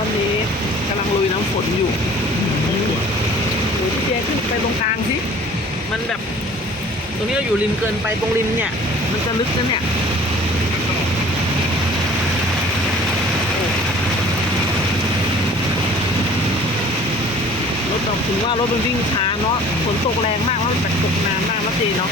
อนนี้กำลังลุยน้ำฝนอยู่โอ้โหพี่เจขึ้นไปตรงกลางสิมันแบบตรงนี้เราอยู่ริมเกินไปตรงริมเนี่ยมันจะลึกนะเนี่ยรถเราถึงว่ารถมันวิ่งช้าเนาะฝนตกแรงมากแล้วแบบตกนานมากแล้วเจเนาะ